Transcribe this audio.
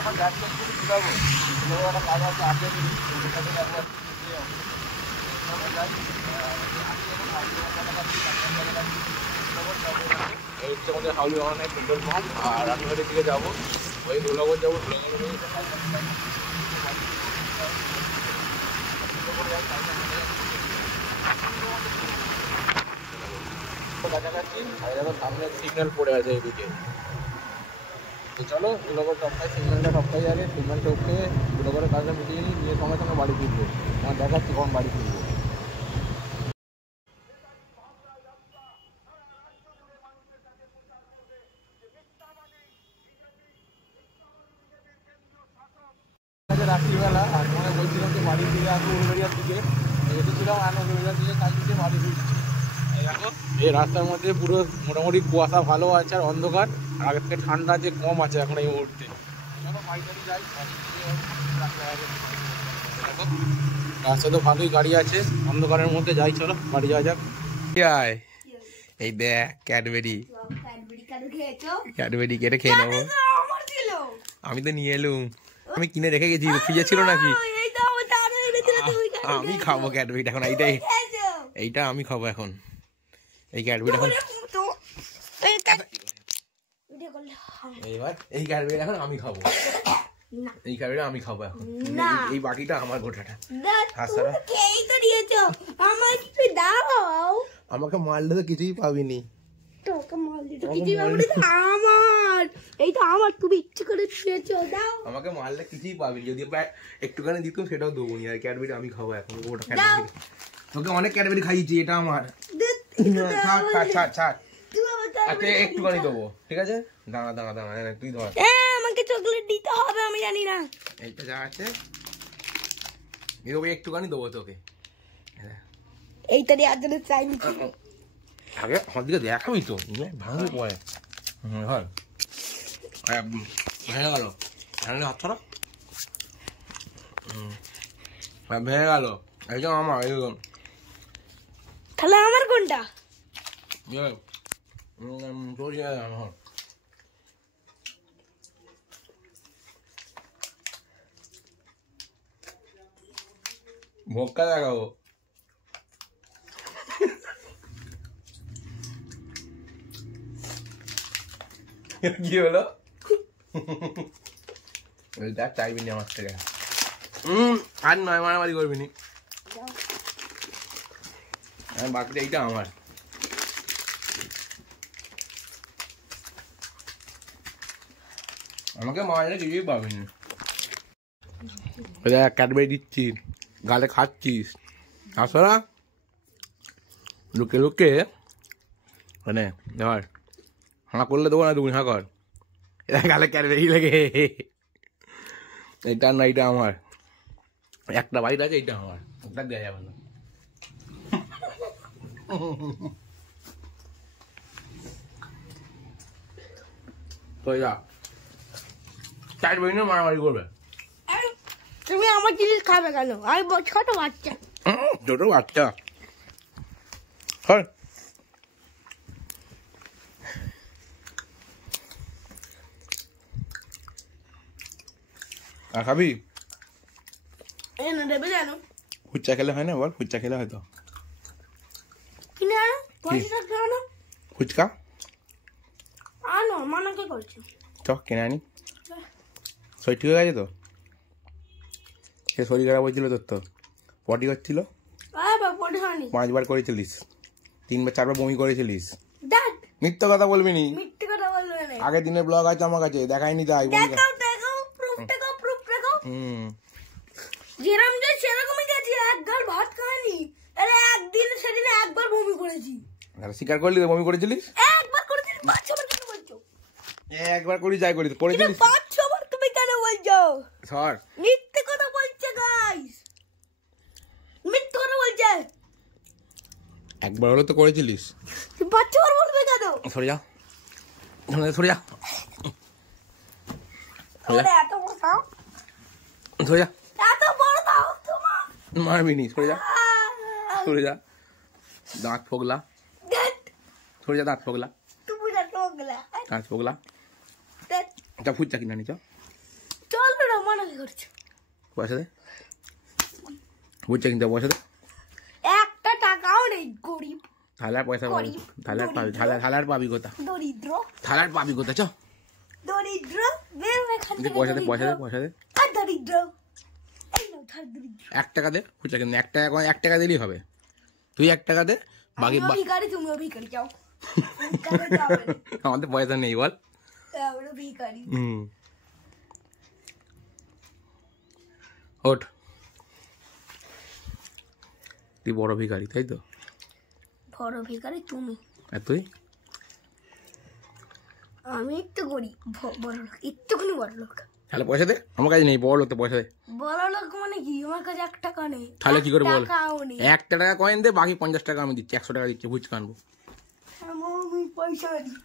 এখন যাচ্ছি একটু যাবো একটা কাজ আছে আগে এই হচ্ছে আমাদের হাউলি বাগানের পেট্রোল পাম্প। আর রানীবাড়ির দিকে যাবো, ওই ধুলাগড় যাবো। কাছাকাছি সামনে সিগন্যাল পড়ে আছে এইদিকে। তো চলো ধুলাগড় টপকায়, সিগন্যালটা টপকাই আগে। সিগন্যাল টপকে ধুলাগড়ের কাজটা মিটিয়ে নিয়ে সঙ্গে সঙ্গে বাড়ি ফিরবো। আমার দেখাচ্ছি কখন বাড়ি ফিরবো। রাত্রিবেলা আর তোমাকে বলছিলাম যে বাড়ির দিকে আসবো, উলুবেড়িয়ার দিকে এসেছিলাম। আর উলুবেড়িয়ার দিকে কাজ দিকে বাড়ি ফিরছি। দেখো এই রাস্তার মধ্যে পুরো মোটামুটি কুয়াশা ভালো আছে আর অন্ধকার, আর আগের থেকে ঠান্ডা যে কম আছে এখন এই মুহূর্তে। রাস্তা তো ভালোই গাড়ি আছে, অন্ধকারের মধ্যে যাই, চলো বাড়ি যাওয়া যাক। এই দেখ ক্যাডবেরি, ক্যাডবেরি কেটে খেয়ে নেবো। আমি তো নিয়ে এলুম, আমি কিনে রেখে গেছি, ফ্রিজে ছিল নাকি। আমি খাবো ক্যাডবেরিটা এখন, এইটা আমি খাবো এখন। এই ক্যাডবেরি এখন, এই ক্যাডবেরি এখন আমি খাবো, এই ক্যাডবেরি আমি খাবো এখন। এই বাটিটা আমার, গোটাটা। আমাকে মারলে তো কিছুই পাবিনি। আমাকে মারলে কিছুই পাবিনি, যদি একটুখানি দিতাম সেটাও দেবো নি। আর ক্যাডবেরি আমি খাবো এখন, গোটা ক্যাডবেরি। তোকে অনেক ক্যাডবেরি খাইয়েছি, এটা আমার। ছাড় একটুখানি দেবো, ঠিক আছে? দাঁড়া দাঁড়া দাঁড়া, তুই ধর। আমাকে চকলেট দিতে হবে, আমি জানি না। এইটা যা আছে একটুখানি দেবো তোকে। এইটা দিয়ে আজকে চাইনি, আগে আমার দিকে দেখাবি তো, ভাঙবে পরে। হয় ভেঙে গেল, হাত ছড়া ভেঙে গেল। একদম আমার, একদম। তাহলে আমার কোনটা? ভোক্কা দেখাবো। কি হলো? দেখ চাইবি নি আমার থেকে। আর নয়, মারামারি করবি নি। বাকিটা এইটা আমার। আমাকে মারলে কিছুই পাবি না। ক্যাডবেরি দিচ্ছি, গালে খাচ্ছিস। আসরা লুকে লুকে মানে ধর, হাঁ করলে দেবো না, তুমি হাঁ কর। এটা গালে ক্যাডবেরি লেগে। এইটা না, এইটা আমার। একটা বাইট আছে, এইটা আমার, ওটা দেওয়া যাবে না। তো যা চার বইনে মারামারি করবে। তুমি আমার জিনিস খাবে কেন? আমি ছোট বাচ্চা। ছোট বাচ্চা হয়। আর খাবি? দেবে জানো, ফুচকা খেলে হয় না? বল, ফুচকা খেলে হয়তো। ফুচকা আনো, মানা কে করছে? চ কিনে আনি। শরীর ঠিক হয়ে গেছে তো? সে শরীর খারাপ হয়েছিল তোর তো, পটি করছিল, 5 বার করেছিলিস, 3 বার 4 বার বমি করেছিলিস। মিথ্যে কথা বলবি নি, আগের দিনের ব্লগ আছে আমার কাছে, দেখাইনি তাই। যেরকম যে সেরকমই গেছি, এক গাল ভাত খাইনি, আরে একদিন সেদিন একবার বমি করেছি। স্বীকার করলি বমি করেছিলিস? একবার করেছিস, 5-6 বার কেন বলছো? একবার করি যাই করি করেছিলিস, 5-6 বার তুমি কেন বলছো? স্যার মিথ্যে কথা বলছে গাইস, মিথ্যে কথা বলছে। একবার হলো তো করেছিলিস, 5-6 বার বলবে কেন? সরে যা, সরে যা, এত বড় দাও, সরে যা, এত বড় দাও তোমার, মারবি নি, সরে যা, সরে যা, দাঁত ফোগলা, সরে যা, দাঁত ফোগলা, তুমি দাঁত ফোগলা, দাঁত ফোগলা। ফুচকা কিনে আনি, চ কি করছো? পয়সা দে, বুঝছে কিন্তু পয়সা দে। একটা টাকাও নেই, গরিব। থালার পয়সা পাবি, থালার পাবি, থালার পাবি কোথা? দরিদ্র, থালার পাবি কোথা? চ দরিদ্র, বের হয়ে এখান থেকে। পয়সা দে, পয়সা দে, পয়সা দে। আর দরিদ্র, এই নাও ধর দরিদ্র। 1 টাকা দে, বুঝছে কিন্তু 1 টাকা দিলেই হবে। তুই 1 টাকা দে, বাকি আমিও ভিখারি, তুমিও ভিখারি, যাও। ভিখারি যাবে না। আমাদের পয়সা নেই বল। আমরা ভিখারি। ওঠ, তুই বড় ভিখারি তাই তো? বড় ভিখারি তুমি, আর তুই? আমি একটু গরিব, বড় লোক, একটুখানি বড় লোক। তাহলে পয়সা দে, আমার কাছে নেই, বড় লোক তো পয়সা দে। বড় লোক মানে কি? আমার কাছে 1 টাকা নেই। তাহলে কি করে বল? 1 টাকাও নেই। 1 টাকা কয়েন দে, বাকি 50 টাকা আমি দিচ্ছি, 100 টাকা দিচ্ছি, ফুচকা আনবো। আমি পয়সা দিই।